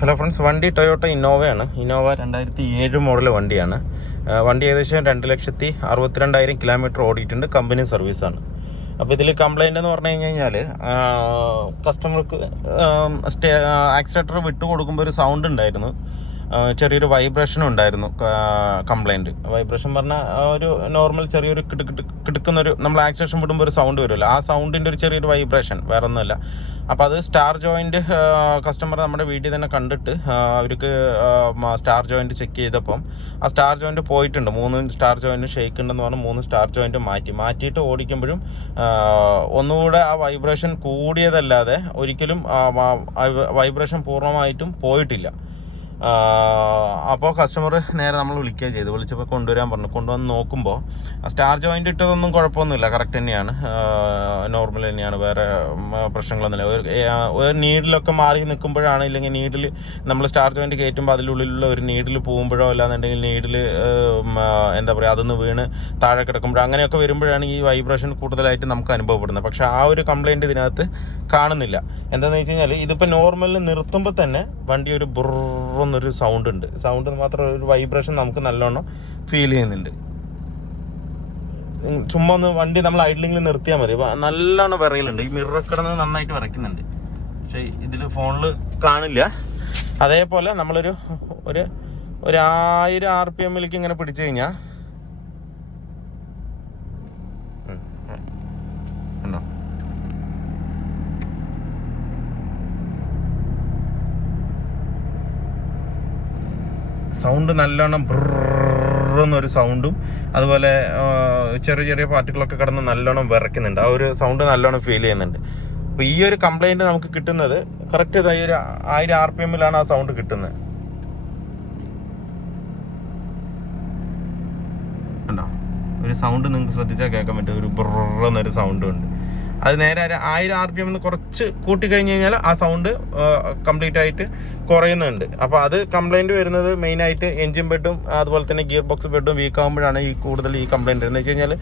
Hello friends, വണ്ടി Toyota ഇന്നോവയാണ്. Innova 2007 model വണ്ടിയാണ്. വണ്ടി ഏകദേശം 2,62,000 കിലോമീറ്റർ ഓടിയിട്ടുണ്ട്. കമ്പനി സർവീസാണ്. അപ്പോൾ ഇതിൽ കംപ്ലൈൻ്റ് എന്ന് പറഞ്ഞു കഴിഞ്ഞാൽ കസ്റ്റമർക്ക് ആക്സിലേറ്റർ വിട്ടു കൊടുക്കുമ്പോൾ ഒരു സൗണ്ട് ഉണ്ടായിരുന്നു, ചെറിയൊരു വൈബ്രേഷനും ഉണ്ടായിരുന്നു. കംപ്ലൈൻറ്റ് വൈബ്രേഷൻ പറഞ്ഞാൽ ഒരു നോർമൽ ചെറിയൊരു കിടക്കുന്നൊരു നമ്മൾ ആക്സിലേഷൻ വിടുമ്പോൾ ഒരു സൗണ്ട് വരുമല്ലോ, ആ സൗണ്ടിൻ്റെ ഒരു ചെറിയൊരു വൈബ്രേഷൻ, വേറെ ഒന്നുമല്ല. അപ്പോൾ അത് സ്റ്റാർ ജോയിൻറ്റ് കസ്റ്റമർ നമ്മുടെ വീട്ടിൽ തന്നെ കണ്ടിട്ട് അവർക്ക് സ്റ്റാർ ജോയിൻറ്റ് ചെക്ക് ചെയ്തപ്പം ആ സ്റ്റാർ ജോയിൻറ്റ് പോയിട്ടുണ്ട്. 3 സ്റ്റാർ ജോയിൻറ്റ് ഷേക്ക് ഉണ്ടെന്ന് പറഞ്ഞാൽ 3 സ്റ്റാർ ജോയിൻറ്റ് മാറ്റിയിട്ട് ഓടിക്കുമ്പോഴും ഒന്നുകൂടെ ആ വൈബ്രേഷൻ കൂടിയതല്ലാതെ ഒരിക്കലും വൈബ്രേഷൻ പൂർണ്ണമായിട്ടും പോയിട്ടില്ല. അപ്പോൾ കസ്റ്റമർ നേരെ നമ്മൾ വിളിച്ചപ്പോൾ കൊണ്ടുവരാൻ പറഞ്ഞു. കൊണ്ടുവന്ന് നോക്കുമ്പോൾ സ്റ്റാർ ജോയിൻ്റ് ഇട്ടതൊന്നും കുഴപ്പമൊന്നുമില്ല, കറക്റ്റ് തന്നെയാണ്, നോർമൽ തന്നെയാണ്, വേറെ പ്രശ്നങ്ങളൊന്നുമില്ല. ഒരു നീഡിലൊക്കെ മാറി നിൽക്കുമ്പോഴാണ്, ഇല്ലെങ്കിൽ നീഡിൽ നമ്മൾ സ്റ്റാർ ജോയിൻ്റ് കയറ്റുമ്പോൾ അതിനുള്ളിലുള്ള ഒരു നീഡിൽ പോകുമ്പോഴോ അല്ലാന്നുണ്ടെങ്കിൽ നീഡിൽ എന്താ പറയുക അതൊന്ന് വീണ് താഴെ കിടക്കുമ്പോഴോ അങ്ങനെയൊക്കെ വരുമ്പോഴാണ് ഈ വൈബ്രേഷൻ കൂടുതലായിട്ട് നമുക്ക് അനുഭവപ്പെടുന്നത്. പക്ഷേ ആ ഒരു കംപ്ലൈൻറ്റ് ഇതിനകത്ത് കാണുന്നില്ല. എന്താണെന്ന് വെച്ച് കഴിഞ്ഞാൽ ഇതിപ്പോൾ നോർമലിൽ നിർത്തുമ്പോൾ തന്നെ വണ്ടി ഒരു എന്നൊരു സൗണ്ട് ഉണ്ട്. സൗണ്ട് മാത്രം ഒരു വൈബ്രേഷൻ നമുക്ക് നല്ലോണം ഫീൽ ചെയ്യുന്നുണ്ട്. ചുമ്മാ ഒന്ന് വണ്ടി നമ്മൾ ഐഡ്ലിങ്ങിൽ നിർത്തിയാൽ മതി, നല്ലോണം വിറയലുണ്ട്. ഈ മിറർ കിടന്ന് നന്നായിട്ട് വിറയ്ക്കുന്നുണ്ട്, പക്ഷേ ഇതിൽ ഫോണിൽ കാണില്ല. അതേപോലെ നമ്മളൊരു 1000 RPM ഇങ്ങനെ പിടിച്ചു കഴിഞ്ഞാൽ ഉണ്ടോ, സൗണ്ട് നല്ലോണം ബ്രന്നൊരു സൗണ്ടും, അതുപോലെ ചെറിയ പാർട്ടികളൊക്കെ കിടന്ന് നല്ലോണം വിറയ്ക്കുന്നുണ്ട്. ആ ഒരു സൗണ്ട് നല്ലോണം ഫീൽ ചെയ്യുന്നുണ്ട്. അപ്പോൾ ഈ ഒരു കംപ്ലൈൻറ്റ് നമുക്ക് കിട്ടുന്നത് കറക്റ്റ് ഒരു 1000 RPM ആ സൗണ്ട് കിട്ടുന്നത്. ഉണ്ടോ, ഒരു സൗണ്ട് നിങ്ങൾക്ക് ശ്രദ്ധിച്ചാൽ കേൾക്കാൻ പറ്റും, ഒരു ബ്രന്നൊരു സൗണ്ടും ഉണ്ട്. അത് നേരെ 1000 RPM കുറച്ച് കൂട്ടിക്കഴിഞ്ഞ് കഴിഞ്ഞാൽ ആ സൗണ്ട് കംപ്ലീറ്റ് ആയിട്ട് കുറയുന്നുണ്ട്. അപ്പോൾ അത് കംപ്ലൈൻറ്റ് വരുന്നത് മെയിനായിട്ട് എൻജിൻ ബെഡും അതുപോലെ തന്നെ ഗിയർ ബോക്സ് ബെഡും വീക്ക് ആകുമ്പോഴാണ് കൂടുതൽ ഈ കംപ്ലൈൻറ്റ് വരുന്നത്. വെച്ച് കഴിഞ്ഞാൽ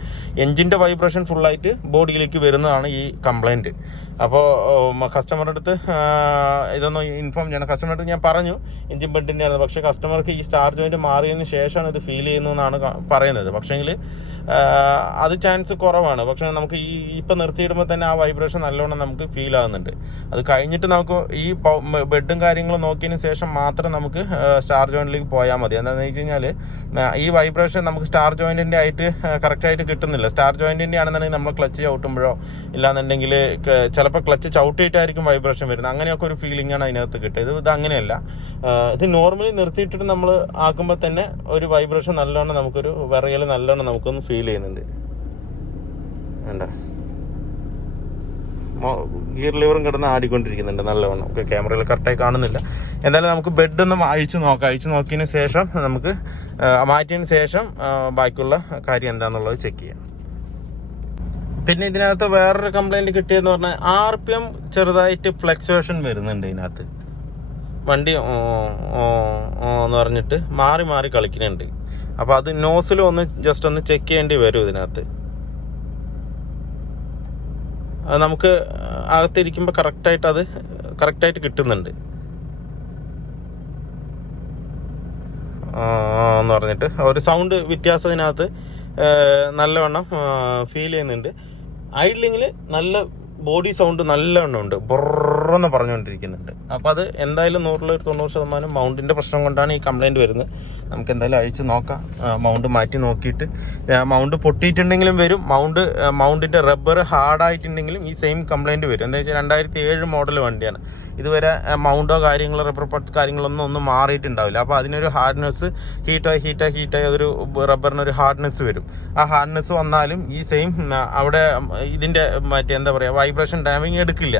എൻജിൻ്റെ വൈബ്രേഷൻ ഫുള്ളായിട്ട് ബോഡിയിലേക്ക് വരുന്നതാണ് ഈ കംപ്ലൈൻറ്റ്. അപ്പോൾ കസ്റ്റമറുടെ അടുത്ത് ഇതൊന്ന് ഇൻഫോം ചെയ്യണം. കസ്റ്റമറുടെ അടുത്ത് ഞാൻ പറഞ്ഞു എൻജിൻ ബെഡിൻ്റെ ആണ്, പക്ഷേ കസ്റ്റമർക്ക് ഈ സ്റ്റാർ ജോയിൻറ്റ് മാറിയതിന് ശേഷമാണ് ഇത് ഫീൽ ചെയ്യുന്നതെന്നാണ് പറയുന്നത്. പക്ഷേങ്കിൽ അത് ചാൻസ് കുറവാണ്. പക്ഷേ നമുക്ക് ഇപ്പം നിർത്തിയിടുമ്പോൾ തന്നെ ആ വൈബ്രേഷൻ നല്ലോണം നമുക്ക് ഫീൽ ആകുന്നുണ്ട്. അത് കഴിഞ്ഞിട്ട് നമുക്ക് ഈ ബെഡും കാര്യങ്ങളും നോക്കിയതിന് ശേഷം മാത്രം നമുക്ക് സ്റ്റാർ ജോയിൻറ്റിലേക്ക് പോയാൽ മതി. എന്താണെന്ന് വെച്ച് കഴിഞ്ഞാൽ ഈ വൈബ്രേഷൻ നമുക്ക് സ്റ്റാർ ജോയിൻറ്റിൻ്റെ ആയിട്ട് കറക്റ്റായിട്ട് കിട്ടുന്നില്ല. സ്റ്റാർ ജോയിൻറ്റിൻ്റെ ആണെന്നുണ്ടെങ്കിൽ നമ്മൾ ക്ലച്ച് ചവിട്ടുമ്പോഴോ ഇല്ലാന്നുണ്ടെങ്കിൽ ചിലപ്പോൾ ക്ലച്ച് ചവിട്ടിയിട്ടായിരിക്കും വൈബ്രേഷൻ വരുന്നത്. അങ്ങനെയൊക്കെ ഒരു ഫീലിംഗാണ് അതിനകത്ത് കിട്ടുക. ഇത് അങ്ങനെയല്ല. ഇത് നോർമലി നിർത്തിയിട്ടിട്ട് നമ്മൾ ആക്കുമ്പോൾ തന്നെ ഒരു വൈബ്രേഷൻ നല്ലോണം നമുക്കൊരു വിറയൽ നല്ലോണം നമുക്കൊന്ന് ഫീൽ ചെയ്യുന്നുണ്ട്. വേണ്ട, ഗിയർ ലിവറും കിടന്ന് ആടിക്കൊണ്ടിരിക്കുന്നുണ്ട് നല്ലവണ്ണം. ക്യാമറയിൽ കറക്റ്റായി കാണുന്നില്ല. എന്തായാലും നമുക്ക് ബെഡൊന്നും അഴിച്ചു നോക്കിയതിന് ശേഷം നമുക്ക് മാറ്റിയതിന് ശേഷം ബാക്കിയുള്ള കാര്യം എന്താണെന്നുള്ളത് ചെക്ക് ചെയ്യാം. പിന്നെ ഇതിനകത്ത് വേറൊരു കംപ്ലൈൻറ്റ് കിട്ടിയെന്ന് പറഞ്ഞാൽ RPM ചെറുതായിട്ട് ഫ്ലക്ച്വേഷൻ വരുന്നുണ്ട് ഇതിനകത്ത്. വണ്ടി എന്ന് പറഞ്ഞിട്ട് മാറി കളിക്കുന്നുണ്ട്. അപ്പോൾ അത് നോസിലും ജസ്റ്റ് ഒന്ന് ചെക്ക് ചെയ്യേണ്ടി വരും ഇതിനകത്ത്. അത് നമുക്ക് അകത്തിരിക്കുമ്പോൾ കറക്റ്റായിട്ട് കിട്ടുന്നുണ്ട് എന്ന് പറഞ്ഞിട്ട് ഒരു സൗണ്ട് വ്യത്യാസം ഇതിനകത്ത് നല്ലവണ്ണം ഫീൽ ചെയ്യുന്നുണ്ട്. ഐഡ്ലിങ്ങിൽ നല്ല ബോഡി സൗണ്ട് നല്ലവണ്ണം ഉണ്ട്, ബൊറെന്ന് പറഞ്ഞുകൊണ്ടിരിക്കുന്നുണ്ട്. അപ്പോൾ അത് എന്തായാലും 100% മൗണ്ടിൻ്റെ പ്രശ്നം കൊണ്ടാണ് ഈ കംപ്ലൈൻറ്റ് വരുന്നത്. നമുക്ക് എന്തായാലും അഴിച്ച് നോക്കാം. മൗണ്ട് മാറ്റി നോക്കിയിട്ട് മൗണ്ട് പൊട്ടിയിട്ടുണ്ടെങ്കിലും വരും, മൗണ്ടിൻ്റെ റബ്ബർ ഹാർഡായിട്ടുണ്ടെങ്കിലും ഈ സെയിം കംപ്ലൈൻറ്റ് വരും. എന്താ വെച്ചാൽ 2007 മോഡൽ വണ്ടിയാണ്. ഇതുവരെ മൗണ്ടോ കാര്യങ്ങളോ റബ്ബർ പാർട്സ് കാര്യങ്ങളൊന്നും മാറിയിട്ടുണ്ടാവില്ല. അപ്പോൾ അതിനൊരു ഹാർഡ്നെസ് ഹീറ്റായി അതൊരു റബ്ബറിനൊരു ഹാർഡ്നെസ് വരും. ആ ഹാർഡ്നെസ് വന്നാലും ഈ സെയിം അവിടെ ഇതിൻ്റെ എന്താ പറയുക വൈബ്രേഷൻ ഡാമിങ് എടുക്കില്ല.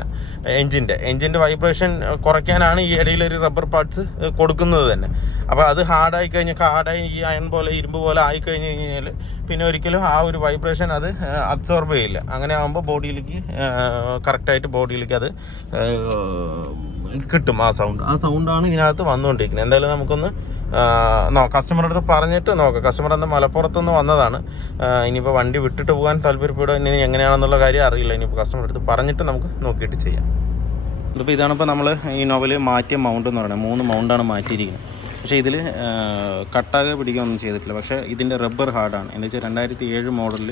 എൻജിൻ്റെ വൈബ്രേഷൻ കുറയ്ക്കാനാണ് ഈ ഇടയിലൊരു റബ്ബർ പാർട്സ് കൊടുക്കുന്നത് തന്നെ. അപ്പോൾ അത് ഹാർഡായി ഈ അയൺ പോലെ ഇരുമ്പ് പോലെ ആയിക്കഴിഞ്ഞ് കഴിഞ്ഞാൽ പിന്നെ ഒരിക്കലും ആ ഒരു വൈബ്രേഷൻ അത് അബ്സോർബ് ചെയ്യില്ല. അങ്ങനെ ആകുമ്പോൾ കറക്റ്റായിട്ട് ബോഡിയിലേക്ക് അത് കിട്ടും. ആ സൗണ്ടാണ് ഇതിനകത്ത് വന്നുകൊണ്ടിരിക്കുന്നത്. എന്തായാലും നമുക്കൊന്ന് കസ്റ്റമറുടെ അടുത്ത് പറഞ്ഞിട്ട് നോക്കാം. കസ്റ്റമർ അന്ന് മലപ്പുറത്തുനിന്ന് വന്നതാണ്. ഇനിയിപ്പോൾ വണ്ടി വിട്ടിട്ട് പോകാൻ താല്പര്യപ്പെടുക, ഇനി എങ്ങനെയാണെന്നുള്ള കാര്യം അറിയില്ല. ഇനിയിപ്പോൾ കസ്റ്റമറുടെ അടുത്ത് പറഞ്ഞിട്ട് നമുക്ക് നോക്കിയിട്ട് ചെയ്യാം. ഇതിപ്പോൾ ഇതാണിപ്പോൾ നമ്മൾ ഈ നോവൽ മാറ്റിയ മൗണ്ട് എന്ന് പറയുന്നത് 3 മൗണ്ടാണ് മാറ്റിയിരിക്കുന്നത്. പക്ഷേ ഇതിൽ കട്ടാകെ പിടിക്കുകയൊന്നും ചെയ്തിട്ടില്ല. പക്ഷേ ഇതിൻ്റെ റബ്ബർ ഹാർഡാണ്. എന്ന് വെച്ചാൽ 2007 മോഡലിൽ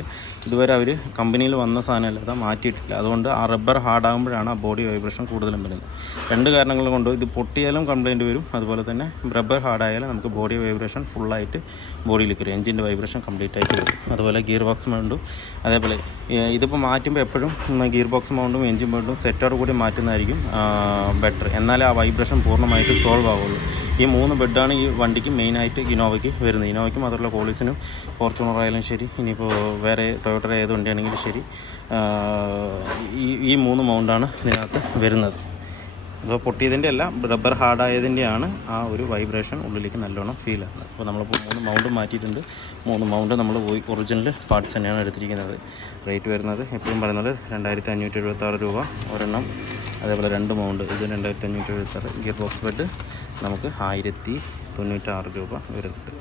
ഇതുവരെ അവർ കമ്പനിയിൽ വന്ന സാധനമല്ലാതെ മാറ്റിയിട്ടില്ല. അതുകൊണ്ട് ആ റബ്ബർ ഹാർഡാകുമ്പോഴാണ് ആ ബോഡി വൈബ്രേഷൻ കൂടുതലും വരുന്നത്. 2 കാരണങ്ങൾ കൊണ്ട് ഇത് പൊട്ടിയാലും കംപ്ലയിൻറ്റ് വരും, അതുപോലെ തന്നെ റബ്ബർ ഹാർഡായാലും നമുക്ക് ബോഡി വൈബ്രേഷൻ ഫുള്ളായിട്ട് ബോഡിയിലേക്ക് വരും, എഞ്ചിൻ്റെ വൈബ്രേഷൻ കംപ്ലീറ്റ് ആയിട്ട് വരും. അതുപോലെ ഗിയർ ബോക്സ് മൗണ്ടും അതേപോലെ ഇതിപ്പോൾ മാറ്റുമ്പോൾ എപ്പോഴും ഗിയർ ബോക്സ് മൗണ്ടും എഞ്ചിൻ മൗണ്ടും സെറ്റോട് കൂടി മാറ്റുന്നതായിരിക്കും ബെറ്റർ. എന്നാലേ ആ വൈബ്രേഷൻ പൂർണ്ണമായിട്ട് സോൾവ് ആവുള്ളൂ. ഈ 3 ബെഡാണ് ഈ വണ്ടിക്ക് മെയിനായിട്ട് ഇന്നോവയ്ക്ക് വരുന്നത്. ഇന്നോവയ്ക്ക് മാത്രമല്ല കോളീസിനും ഫോർച്യൂണർ ആയാലും ശരി, ഇനിയിപ്പോൾ വേറെ ടൊയോട്ട ഏത് വണ്ടിയാണെങ്കിലും ശരി, ഈ 3 മൗണ്ടാണ് ഇതിനകത്ത് വരുന്നത്. അപ്പോൾ പൊട്ടിയതിൻ്റെ അല്ല, റബ്ബർ ഹാർഡായതിൻ്റെയാണ് ആ ഒരു വൈബ്രേഷൻ ഉള്ളിലേക്ക് നല്ലോണം ഫീൽ ആകുന്നത്. അപ്പോൾ നമ്മളിപ്പോൾ 3 മൗണ്ട് മാറ്റിയിട്ടുണ്ട്. 3 മൗണ്ട് നമ്മൾ ഒറിജിനൽ പാർട്സ് തന്നെയാണ് എടുത്തിരിക്കുന്നത്. റേറ്റ് വരുന്നത് എപ്പോഴും പറയുന്നത് 2576 രൂപ ഒരെണ്ണം. അതേപോലെ 2 മൗണ്ട്, ഇത് 2576. ഗിയർ ബോക്സ് ബെഡ് നമുക്ക് 1096 രൂപ വരുന്നുണ്ട്.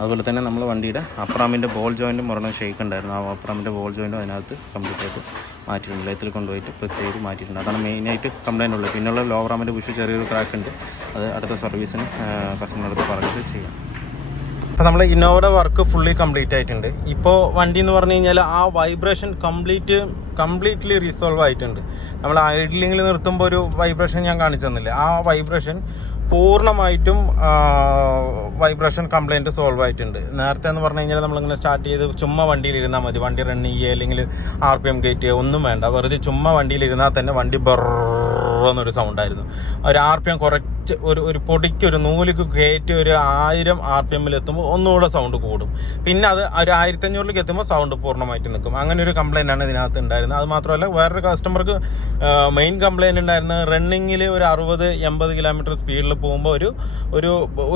അതുപോലെ തന്നെ നമ്മൾ വണ്ടിയുടെ അപ്രാമിൻ്റെ ബോൾ ജോയിൻറ്റും ഒരെണ്ണം ഷേക്ക് ഉണ്ടായിരുന്നു. ആ അപ്രാമിൻ്റെ ബോൾ ജോയിൻറ്റും അതിനകത്ത് കംപ്ലീറ്റ് ആയിട്ട് മാറ്റിയിട്ടുണ്ട്. ലയത്തിൽ കൊണ്ടുപോയിട്ട് പ്രസ് ചെയ്ത് മാറ്റിയിട്ടുണ്ട്. അതാണ് മെയിനായിട്ട് കംപ്ലയിൻ്റ് ഉള്ളത്. പിന്നെയുള്ള ലോവർ ആമിൻ്റെ ബുഷ് ചെറിയൊരു ക്രാക്ക് ഉണ്ട്. അത് അടുത്ത സർവീസിന് കസ്റ്റമറുടെ പറഞ്ഞിട്ട് ചെയ്യാം. അപ്പോൾ നമ്മൾ ഇന്നോവയുടെ വർക്ക് ഫുള്ളി കംപ്ലീറ്റ് ആയിട്ടുണ്ട്. ഇപ്പോൾ വണ്ടി എന്ന് പറഞ്ഞു കഴിഞ്ഞാൽ ആ വൈബ്രേഷൻ കംപ്ലീറ്റ്ലി റിസോൾവ് ആയിട്ടുണ്ട്. നമ്മൾ ഐഡ്ലിങ്ങിൽ നിർത്തുമ്പോൾ ഒരു വൈബ്രേഷൻ ഞാൻ കാണിച്ചു തന്നില്ലേ, ആ വൈബ്രേഷൻ പൂർണ്ണമായിട്ടും വൈബ്രേഷൻ കംപ്ലയിൻറ്റ് സോൾവ് ആയിട്ടുണ്ട്. നേരത്തെ എന്ന് പറഞ്ഞു കഴിഞ്ഞാൽ നമ്മളിങ്ങനെ സ്റ്റാർട്ട് ചെയ്ത് ചുമ്മാ വണ്ടിയിലിരുന്നാൽ മതി, വണ്ടി റൺ ചെയ്യുക അല്ലെങ്കിൽ RPM കയറ്റുക ഒന്നും വേണ്ട. വെറുതെ ചുമ്മാ വണ്ടിയിലിരുന്നാൽ തന്നെ വണ്ടി ബർന്നൊരു സൗണ്ടായിരുന്നു. ഒരു RPM കുറച്ച് ഒരു പൊടിക്ക് ഒരു നൂലിക്ക് കയറ്റി ഒരു 1000 RPM എത്തുമ്പോൾ ഒന്നുകൂടെ സൗണ്ട് കൂടും. പിന്നെ അത് ഒരു 1500 എത്തുമ്പോൾ സൗണ്ട് പൂർണ്ണമായിട്ട് നിൽക്കും. അങ്ങനെ ഒരു കംപ്ലയിൻ്റാണ് ഇതിനകത്ത് ഉണ്ടായിരുന്നത്. അത് മാത്രമല്ല വേറൊരു കസ്റ്റമർക്ക് മെയിൻ കംപ്ലയിൻ്റ് ഉണ്ടായിരുന്നത് റണ്ണിങ്ങിൽ ഒരു 60-80 കിലോമീറ്റർ സ്പീഡിൽ പോകുമ്പോൾ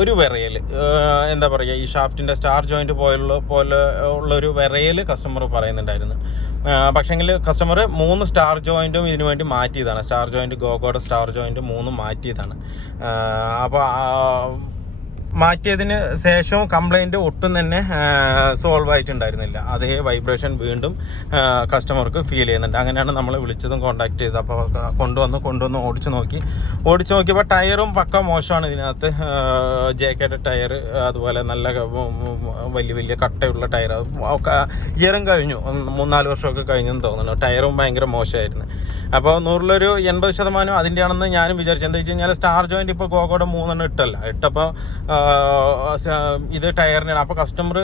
ഒരു വിറയൽ, എന്താ പറയുക, ഈ ഷാഫ്റ്റിൻ്റെ സ്റ്റാർ ജോയിൻറ്റ് പോലെ ഉള്ളൊരു വിറയൽ കസ്റ്റമർ പറയുന്നുണ്ടായിരുന്നു. പക്ഷേങ്കിൽ കസ്റ്റമർ 3 സ്റ്റാർ ജോയിൻറ്റും ഇതിനു വേണ്ടി മാറ്റിയതാണ്. സ്റ്റാർ ജോയിൻറ്റ്, ഗോഗോയുടെ സ്റ്റാർ ജോയിൻറ്റ് 3 മാറ്റിയതാണ്. അപ്പോൾ മാറ്റിയതിന് ശേഷവും കംപ്ലയിൻറ്റ് ഒട്ടും തന്നെ സോൾവ് ആയിട്ടുണ്ടായിരുന്നില്ല. അതേ വൈബ്രേഷൻ വീണ്ടും കസ്റ്റമർക്ക് ഫീൽ ചെയ്യുന്നുണ്ട്. അങ്ങനെയാണ് നമ്മൾ വിളിച്ചതും കോൺടാക്ട് ചെയ്തത്. അപ്പോൾ കൊണ്ടുവന്ന് ഓടിച്ച് നോക്കിയപ്പോൾ ടയറും പക്ക മോശമാണ്. ഇതിനകത്ത് JKയുടെ ടയർ, അതുപോലെ നല്ല വലിയ കട്ടയുള്ള ടയർ, ഇയറും കഴിഞ്ഞു, 3-4 വർഷമൊക്കെ കഴിഞ്ഞെന്ന് തോന്നുന്നു. ടയറും ഭയങ്കര മോശമായിരുന്നു. അപ്പോൾ 100-ലൊരു 80% അതിൻ്റെ ആണെന്ന് ഞാനും വിചാരിച്ചു. എന്താ വെച്ച് കഴിഞ്ഞാൽ സ്റ്റാർ ജോയിൻറ്റ് ഇപ്പോൾ ഗോഗോയുടെ 3 ഇട്ടപ്പോൾ ഇത് ടയറിനാണ്. അപ്പോൾ കസ്റ്റമർ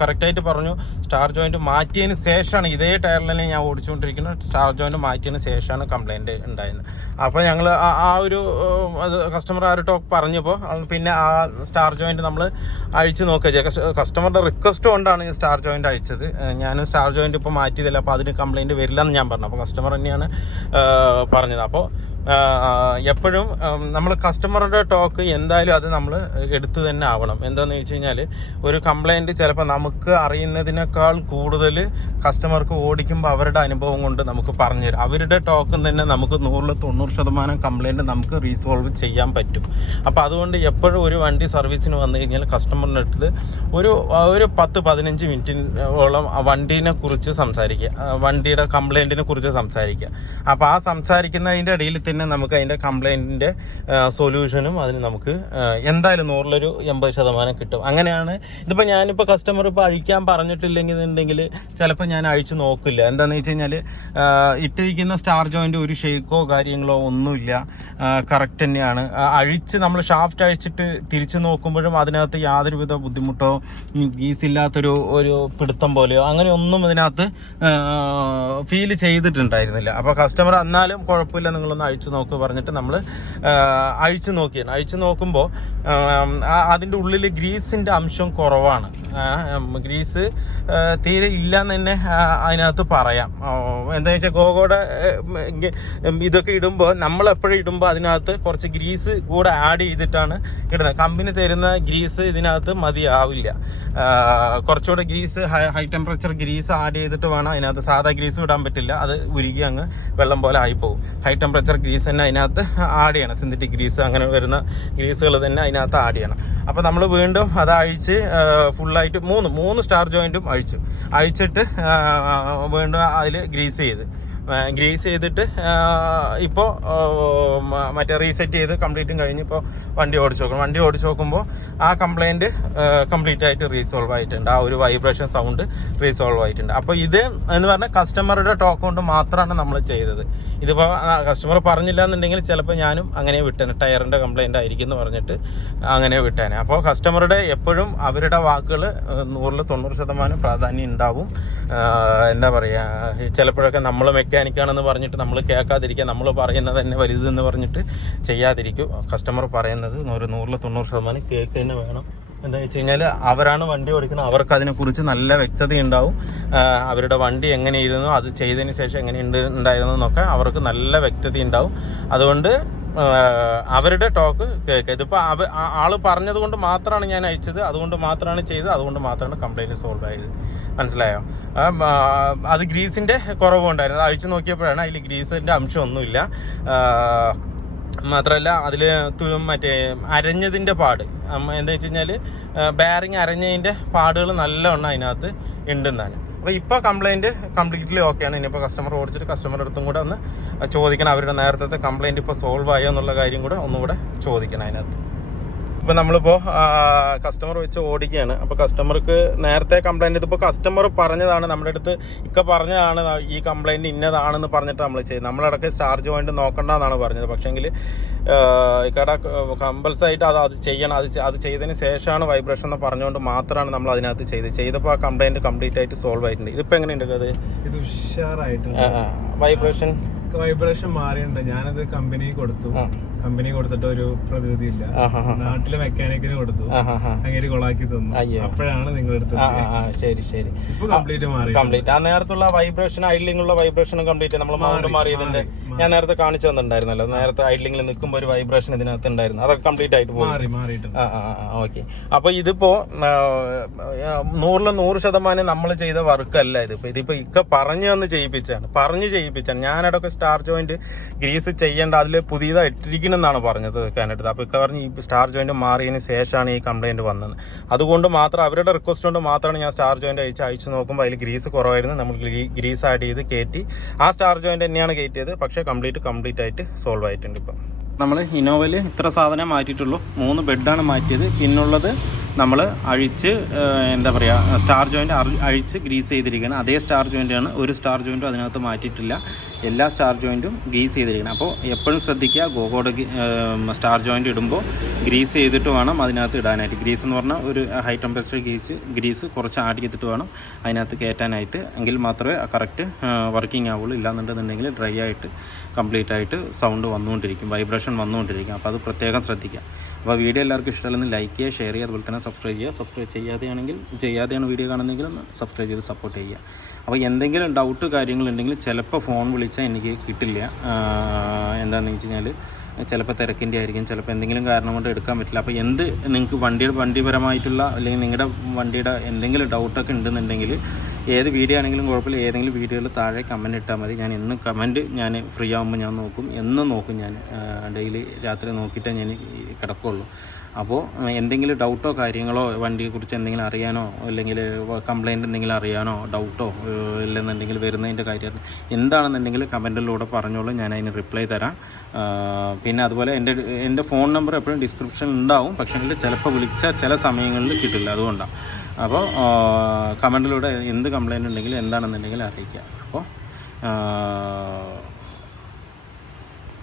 കറക്റ്റായിട്ട് പറഞ്ഞു സ്റ്റാർ ജോയിൻറ്റ് മാറ്റിയതിന് ശേഷമാണ്, ഇതേ ടയറിൽ തന്നെ ഞാൻ ഓടിച്ചുകൊണ്ടിരിക്കുന്നത്, സ്റ്റാർ ജോയിൻറ്റ് മാറ്റിയതിന് ശേഷമാണ് കംപ്ലയിൻറ്റ് ഉണ്ടായിരുന്നത്. അപ്പോൾ ഞങ്ങൾ ആ ഒരു കസ്റ്റമർ ആ ഒരു ടോക്ക് പറഞ്ഞപ്പോൾ പിന്നെ ആ സ്റ്റാർ ജോയിൻറ്റ് നമ്മൾ അഴിച്ച് നോക്കുക. കസ്റ്റമറുടെ റിക്വസ്റ്റ് കൊണ്ടാണ് ഞാൻ സ്റ്റാർ ജോയിൻറ്റ് അഴിച്ചത്. ഞാൻ സ്റ്റാർ ജോയിൻറ്റ് ഇപ്പോൾ മാറ്റിയതില്ല, അപ്പോൾ അതിന് കംപ്ലയിൻറ്റ് വരില്ലെന്ന് ഞാൻ പറഞ്ഞു. അപ്പോൾ കസ്റ്റമർ തന്നെയാണ് പറഞ്ഞത്. അപ്പോൾ എപ്പോഴും നമ്മൾ കസ്റ്റമറുടെ ടോക്ക് എന്തായാലും അത് നമ്മൾ എടുത്തു തന്നെ ആവണം. എന്താണെന്ന് വെച്ച് കഴിഞ്ഞാൽ ഒരു കംപ്ലയിൻറ്റ് ചിലപ്പോൾ നമുക്ക് അറിയുന്നതിനേക്കാൾ കൂടുതൽ കസ്റ്റമർക്ക് ഓടിക്കുമ്പോൾ അവരുടെ അനുഭവം കൊണ്ട് നമുക്ക് പറഞ്ഞു തരും. അവരുടെ ടോക്കും തന്നെ നമുക്ക് 100-90% കംപ്ലയിൻറ്റ് നമുക്ക് റീസോൾവ് ചെയ്യാൻ പറ്റും. അപ്പോൾ അതുകൊണ്ട് എപ്പോഴും ഒരു വണ്ടി സർവീസിന് വന്നു കഴിഞ്ഞാൽ കസ്റ്റമറിൻ്റെ അടുത്ത് ഒരു 10-15 മിനിറ്റോളം വണ്ടീനെ കുറിച്ച് സംസാരിക്കുക, വണ്ടിയുടെ കംപ്ലയിൻറ്റിനെ കുറിച്ച് സംസാരിക്കുക. അപ്പോൾ ആ സംസാരിക്കുന്നതിൻ്റെ ഇടയിൽ തന്നെ നമുക്ക് അതിൻ്റെ കംപ്ലയിൻറ്റിൻ്റെ സൊല്യൂഷനും അതിന് നമുക്ക് എന്തായാലും 100-ലൊരു 80% കിട്ടും. അങ്ങനെയാണ്. ഇതിപ്പോൾ ഞാനിപ്പോൾ കസ്റ്റമർ ഇപ്പോൾ അഴിക്കാൻ പറഞ്ഞിട്ടില്ലെന്നുണ്ടെങ്കിൽ ചിലപ്പോൾ ഞാൻ അഴിച്ച് നോക്കില്ല. എന്താണെന്ന് വെച്ച് കഴിഞ്ഞാൽ ഇട്ടിരിക്കുന്ന സ്റ്റാർ ജോയിൻ്റ് ഒരു ഷേക്കോ കാര്യങ്ങളോ ഒന്നുമില്ല, കറക്റ്റ് തന്നെയാണ്. അഴിച്ച് നമ്മൾ ഷാഫ്റ്റ് അഴിച്ചിട്ട് തിരിച്ച് നോക്കുമ്പോഴും അതിനകത്ത് യാതൊരുവിധ ബുദ്ധിമുട്ടോ ഗീസില്ലാത്തൊരു പിടുത്തം പോലെയോ അങ്ങനെ ഒന്നും ഇതിനകത്ത് ഫീൽ ചെയ്തിട്ടുണ്ടായിരുന്നില്ല. അപ്പോൾ കസ്റ്റമർ എന്നാലും കുഴപ്പമില്ല, നിങ്ങളൊന്ന് അഴിച്ച് നോക്കുക പറഞ്ഞിട്ട് നമ്മൾ അഴിച്ച് നോക്കുമ്പോൾ അതിൻ്റെ ഉള്ളിൽ ഗ്രീസിൻ്റെ അംശം കുറവാണ്. ഗ്രീസ് തീരെ ഇല്ലയെന്ന് തന്നെ അതിനകത്ത് പറയാം. എന്താണെന്ന് വെച്ചാൽ ഗോഗോയുടെ ഇതൊക്കെ ഇടുമ്പോൾ നമ്മളെപ്പോഴും ഇടുമ്പോൾ അതിനകത്ത് കുറച്ച് ഗ്രീസ് കൂടെ ആഡ് ചെയ്തിട്ടാണ് ഇടുന്നത്. കമ്പനി തരുന്ന ഗ്രീസ് ഇതിനകത്ത് മതിയാവില്ല. കുറച്ചുകൂടെ grease high temperature grease add ചെയ്തിട്ട് വേണം അതിനകത്ത്. സാധാ ഗ്രീസ് ഇടാൻ പറ്റില്ല, അത് ഉരുകി അങ്ങ് വെള്ളം പോലെ ആയിപ്പോവും. ഹൈ ടെമ്പറേച്ചർ ഗ്രീസ് തന്നെ അതിനകത്ത് ആഡ് ചെയ്യണം. സിന്തറ്റിക് ഗ്രീസ് അങ്ങനെ വരുന്ന ഗ്രീസുകൾ തന്നെ അതിനകത്ത് ആഡ് ചെയ്യണം. അപ്പോൾ നമ്മൾ വീണ്ടും അത് അഴിച്ച് ഫുള്ളായിട്ട് 3 സ്റ്റാർ ജോയിൻറ്റും അഴിച്ചിട്ട് വീണ്ടും അതിൽ ഗ്രീസ് ചെയ്ത് ഗ്രീസ് ചെയ്തിട്ട് ഇപ്പോൾ മറ്റേ റീസെറ്റ് ചെയ്ത് കംപ്ലീറ്റും കഴിഞ്ഞ് ഇപ്പോൾ വണ്ടി ഓടിച്ച് നോക്കുമ്പോൾ ആ കംപ്ലയിൻറ്റ് കംപ്ലീറ്റ് ആയിട്ട് റീസോൾവ് ആയിട്ടുണ്ട്. ആ ഒരു വൈബ്രേഷൻ സൗണ്ട് റീസോൾവ് ആയിട്ടുണ്ട്. അപ്പോൾ ഇത് എന്ന് പറഞ്ഞാൽ കസ്റ്റമറുടെ ടോക്ക് കൊണ്ട് മാത്രമാണ് നമ്മൾ ചെയ്തത്. ഇതിപ്പോൾ കസ്റ്റമർ പറഞ്ഞില്ല എന്നുണ്ടെങ്കിൽ ചിലപ്പോൾ ഞാനും അങ്ങനെ വിട്ടേനെ, ടയറിൻ്റെ കംപ്ലയിൻ്റ് ആയിരിക്കും എന്ന് പറഞ്ഞിട്ട് അങ്ങനെ വിട്ടേനെ. അപ്പോൾ കസ്റ്റമറുടെ എപ്പോഴും അവരുടെ വാക്കുകൾ 100% പ്രാധാന്യം ഉണ്ടാവും. എന്താ പറയുക, ചിലപ്പോഴൊക്കെ നമ്മൾ മെക്കാനിക്കാണെന്ന് പറഞ്ഞിട്ട് നമ്മൾ കേൾക്കാതിരിക്കുക, നമ്മൾ പറയുന്നത് തന്നെ വലുതെന്ന് പറഞ്ഞിട്ട് ചെയ്യാതിരിക്കും. കസ്റ്റമർ പറയുന്നത് 100% കേൾക്ക് തന്നെ വേണം. എന്താ വെച്ച് കഴിഞ്ഞാൽ അവരാണ് വണ്ടി ഓടിക്കുന്നത്, അവർക്ക് അതിനെക്കുറിച്ച് നല്ല വ്യക്തത ഉണ്ടാവും. അവരുടെ വണ്ടി എങ്ങനെയിരുന്നു, അത് ചെയ്തതിന് ശേഷം എങ്ങനെ ഉണ്ടായിരുന്നു എന്നൊക്കെ അവർക്ക് നല്ല വ്യക്തത ഉണ്ടാവും. അതുകൊണ്ട് അവരുടെ ടോക്ക് കേൾക്കുക. ഇതിപ്പോൾ ആൾ പറഞ്ഞത് കൊണ്ട് മാത്രമാണ് ഞാൻ അയച്ചത്, അതുകൊണ്ട് മാത്രമാണ് ചെയ്തത്, അതുകൊണ്ട് മാത്രമാണ് കംപ്ലയിൻറ്റ് സോൾവ് ആയത്. മനസ്സിലായോ? അത് ഗ്രീസിൻ്റെ കുറവുണ്ടായിരുന്നു. അഴിച്ചു നോക്കിയപ്പോഴാണ് അതിൽ ഗ്രീസിൻ്റെ അംശമൊന്നുമില്ല. മാത്രമല്ല അതിൽ മറ്റേ അരഞ്ഞതിൻ്റെ പാട്, എന്താ വെച്ച് കഴിഞ്ഞാൽ ബെയറിങ് അരഞ്ഞതിൻ്റെ പാടുകൾ നല്ലവണ്ണം അതിനകത്ത് ഉണ്ടെന്നാണ്. അപ്പോൾ ഇപ്പോൾ കംപ്ലയിൻറ്റ് കംപ്ലീറ്റ്ലി ഓക്കെയാണ്. ഇനിയിപ്പോൾ കസ്റ്റമർ ഓടിച്ചിട്ട് കസ്റ്റമറുടെ അടുത്തും കൂടെ ഒന്ന് ചോദിക്കണം, അവരുടെ നേരത്തെ കംപ്ലയിൻറ്റ് ഇപ്പോൾ സോൾവ് ആയോ എന്നുള്ള കാര്യം കൂടെ ഒന്നുകൂടെ ചോദിക്കണം അതിനകത്ത്. ഇപ്പോൾ നമ്മളിപ്പോൾ കസ്റ്റമർ വെച്ച് ഓടിക്കുകയാണ്. അപ്പോൾ കസ്റ്റമർക്ക് നേരത്തെ കംപ്ലയിൻറ്റ്, ഇതിപ്പോൾ കസ്റ്റമർ പറഞ്ഞതാണ് നമ്മുടെ അടുത്ത്, പറഞ്ഞതാണ് ഈ കംപ്ലയിൻറ്റ് ഇന്നതാണെന്ന് പറഞ്ഞിട്ട് നമ്മൾ ചെയ്ത്. നമ്മളിടയ്ക്ക് സ്റ്റാർ ജോയിൻറ്റ് നോക്കണ്ടെന്നാണ് പറഞ്ഞത്. പക്ഷേങ്കിൽ ഇക്കടെ കമ്പൽസറി ആയിട്ട് അത് ചെയ്യണം. അത് ചെയ്തതിന് ശേഷമാണ് വൈബ്രേഷൻ എന്ന് പറഞ്ഞുകൊണ്ട് മാത്രമാണ് നമ്മൾ അതിനകത്ത് ചെയ്തപ്പോൾ ആ കംപ്ലയിൻറ്റ് കംപ്ലീറ്റ് ആയിട്ട് സോൾവ് ആയിട്ടുണ്ട്. ഇതിപ്പോൾ എങ്ങനെയുണ്ട് അത്? ഇത് ഉഷാറായിട്ടുണ്ട്. വൈബ്രേഷൻ മാറിയിട്ടുണ്ട്. ഞാനത് കമ്പനി കൊടുത്തിട്ട് ഒരു പ്രതിവിധി ഇല്ല. നാട്ടിലെ മെക്കാനിക്കിന് കൊടുത്തു, അങ്ങനെ കൊളാക്കി തന്നു. അപ്പോഴാണ് നിങ്ങൾ എടുത്തത്. ശരി. ഇപ്പൊ കംപ്ലീറ്റ് മാറി. ആ നേരത്തുള്ള വൈബ്രേഷൻ, ഐഡ്ലിംഗ് ഉള്ള വൈബ്രേഷനും കംപ്ലീറ്റ് നമ്മൾ മൗണ്ട് മാറിയതിന്റെ ഞാൻ നേരത്തെ കാണിച്ചു തന്നിട്ടുണ്ടായിരുന്നല്ലോ. നേരത്തെ ഐഡ്ലിംഗിൽ നിൽക്കുമ്പോൾ ഒരു വൈബ്രേഷൻ ഇതിനകത്ത് ഉണ്ടായിരുന്നു, അതൊക്കെ കംപ്ലീറ്റ് ആയിട്ട് പോയി. ഓക്കെ. അപ്പൊ ഇതിപ്പോ 100% നമ്മൾ ചെയ്ത വർക്കല്ല ഇതിപ്പോ ഇക്ക പറഞ്ഞു ചെയ്യിപ്പിച്ചാണ്. ഞാനടക്കം സ്റ്റാർ ജോയിന്റ് ഗ്രീസ് ചെയ്യേണ്ട, അതിൽ പുതിയതായി ഇട്ടിരിക്കണമെന്നാണ് പറഞ്ഞത് കാനഡത്ത്. അപ്പോൾ ഇക്ക പറഞ്ഞ് ഈ സ്റ്റാർ ജോയിന്റ് മാറിയതിന് ശേഷമാണ് ഈ കംപ്ലയിൻറ്റ് വന്നത്. അതുകൊണ്ട് മാത്രം അവരുടെ റിക്വസ്റ്റ് കൊണ്ട് മാത്രമാണ് ഞാൻ സ്റ്റാർ ജോയിന്റ് അയച്ചു നോക്കുമ്പോൾ അതിൽ ഗ്രീസ് കുറവായിരുന്നു. നമ്മൾ ഗ്രീസ് ആഡ് ചെയ്ത് കയറ്റി ആ സ്റ്റാർ ജോയിന്റ് തന്നെയാണ് കയറ്റിയത്. പക്ഷേ കംപ്ലീറ്റ് ആയിട്ട് സോൾവ് ആയിട്ടുണ്ട്. ഇപ്പം നമ്മൾ ഇന്നോവയിൽ ഇത്ര സാധനം മാറ്റിയിട്ടുള്ളൂ. 3 ബെഡാണ് മാറ്റിയത്. പിന്നുള്ളത് നമ്മൾ അഴിച്ച് എന്താ പറയുക, സ്റ്റാർ ജോയിൻ്റ് അഴിച്ച് ഗ്രീസ് ചെയ്തിരിക്കുകയാണ്. അതേ സ്റ്റാർ ജോയിൻ്റാണ്, ഒരു സ്റ്റാർ ജോയിൻറ്റും അതിനകത്ത് മാറ്റിയിട്ടില്ല. എല്ലാ സ്റ്റാർ ജോയിൻറ്റും ഗ്രീസ് ചെയ്തിരിക്കണം. അപ്പോൾ എപ്പോഴും ശ്രദ്ധിക്കുക, ഗോഗോഡ് സ്റ്റാർ ജോയിൻറ്റ് ഇടുമ്പോൾ ഗ്രീസ് ചെയ്തിട്ട് വേണം അതിനകത്ത് ഇടാനായിട്ട്. ഗ്രീസ് എന്ന് പറഞ്ഞാൽ ഒരു ഹൈ ടെമ്പറേച്ചർ ഗ്രീസ് കുറച്ച് ആഡ് ചെയ്തിട്ട് വേണം അതിനകത്ത് കയറ്റാനായിട്ട്. എങ്കിൽ മാത്രമേ കറക്റ്റ് വർക്കിംഗ് ആവുള്ളൂ. ഇല്ലാന്നുണ്ടെന്നുണ്ടെങ്കിൽ ഡ്രൈ ആയിട്ട് കംപ്ലീറ്റ് ആയിട്ട് സൗണ്ട് വന്നുകൊണ്ടിരിക്കും, വൈബ്രേഷൻ വന്നുകൊണ്ടിരിക്കും. അപ്പോൾ അത് പ്രത്യേകം ശ്രദ്ധിക്കുക. അപ്പോൾ വീഡിയോ എല്ലാവർക്കും ഇഷ്ടമല്ലെന്ന് ലൈക്ക് ചെയ്യുക, ഷെയർ ചെയ്യുക, അതുപോലെ തന്നെ സബ്സ്ക്രൈബ് ചെയ്യുക. സബ്സ്ക്രൈബ് ചെയ്യാതെയാണ് വീഡിയോ കാണുന്നതെങ്കിൽ ഒന്ന് സബ്സ്ക്രൈബ് ചെയ്ത് സപ്പോർട്ട് ചെയ്യുക. അപ്പോൾ എന്തെങ്കിലും ഡൗട്ട് കാര്യങ്ങളുണ്ടെങ്കിൽ ചിലപ്പോൾ ഫോൺ വിളിച്ചാൽ എനിക്ക് കിട്ടില്ല. എന്താണെന്ന് വെച്ച് കഴിഞ്ഞാൽ ചിലപ്പോൾ തിരക്കിൻ്റെ ആയിരിക്കും, ചിലപ്പോൾ എന്തെങ്കിലും കാരണം കൊണ്ട് എടുക്കാൻ പറ്റില്ല. അപ്പോൾ നിങ്ങൾക്ക് വണ്ടിപരമായിട്ടുള്ള അല്ലെങ്കിൽ നിങ്ങളുടെ വണ്ടിയുടെ എന്തെങ്കിലും ഡൗട്ടൊക്കെ ഉണ്ടെന്നുണ്ടെങ്കിൽ ഏത് വീഡിയോ ആണെങ്കിലും കുഴപ്പമില്ല, ഏതെങ്കിലും വീഡിയോയിൽ താഴെ കമൻറ്റ് ഇട്ടാൽ മതി. ഞാൻ എന്നും കമൻറ്റ് ഞാൻ ഫ്രീ ആകുമ്പോൾ ഞാൻ നോക്കും. ഞാൻ ഡെയിലി രാത്രി നോക്കിയിട്ടേ ഞാൻ കിടക്കുള്ളൂ. അപ്പോൾ എന്തെങ്കിലും ഡൗട്ടോ കാര്യങ്ങളോ വണ്ടിയെക്കുറിച്ച് എന്തെങ്കിലും അറിയാനോ അല്ലെങ്കിൽ കംപ്ലയിൻ്റ് എന്തെങ്കിലും അറിയാനോ ഡൗട്ടോ ഇല്ലെന്നുണ്ടെങ്കിൽ വരുന്നതിൻ്റെ കാര്യം എന്താണെന്നുണ്ടെങ്കിൽ കമൻറ്റിലൂടെ പറഞ്ഞോളൂ, ഞാൻ അതിന് റിപ്ലൈ തരാം. പിന്നെ അതുപോലെ എൻ്റെ ഫോൺ നമ്പർ എപ്പോഴും ഡിസ്ക്രിപ്ഷനിൽ ഉണ്ടാവും. പക്ഷേ ചിലപ്പോൾ വിളിച്ചാൽ ചില സമയങ്ങളിൽ കിട്ടില്ല, അതുകൊണ്ടാണ്. അപ്പോൾ കമൻറ്റിലൂടെ എന്ത് കംപ്ലയിൻ്റ് ഉണ്ടെങ്കിലും എന്താണെന്നുണ്ടെങ്കിൽ അറിയിക്കുക. അപ്പോൾ